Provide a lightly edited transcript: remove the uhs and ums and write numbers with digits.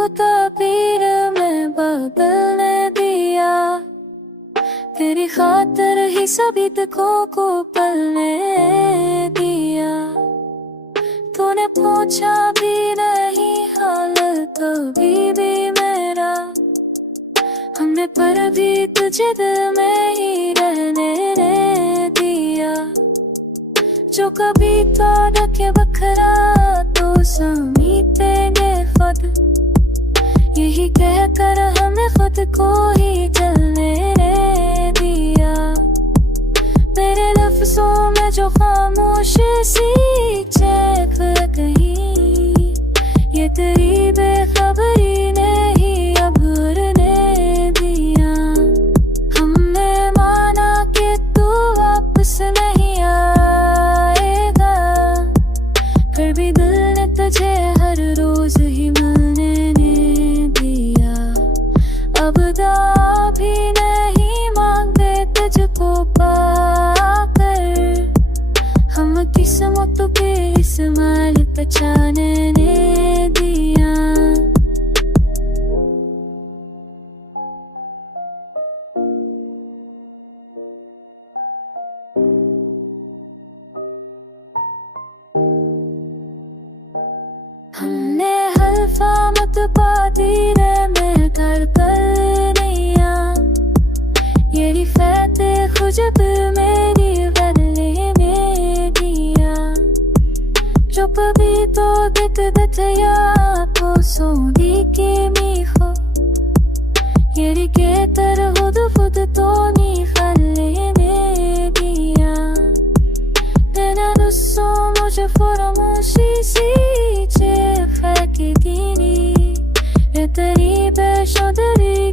को ताबीर में बदलने दिया। तेरी खातिर ही सभी तकों को पलने दिया। तूने पूछा भी नहीं हाल कभी भी मेरा, हमने पर भी तुझे दिल में ही रहने दिया। जो कभी तो ढके बखरा तो समीपेंगे खुद, यही कहकर हमने खुद को ही जलने दिया। तेरे लफ्जों में जो खामोश सी चहक कहीं, ये तेरी बेखबरी ने ही अब भरने दिया। हमने माना कि तू वापस नहीं आएगा, फिर भी दिल ने तुझे हर रोज ही मिलने दिया। अब दुआ भी नहीं मांगते तुझको पाकर, हम किस्मत के इस्माइल पहचानने दिया। हमने हल्फा मत पादीरे में कर नैया, ये रिफात खुजब मेरी गले में दिया। चुप भी तो दित दतया को सोनी के मीखो, ये रिके तर खुद खुद तो नी खले में दिया। तेना रुस्सो मुझे फरमोशी सी चे फैके दीनी, ये तेरी बेशुदरी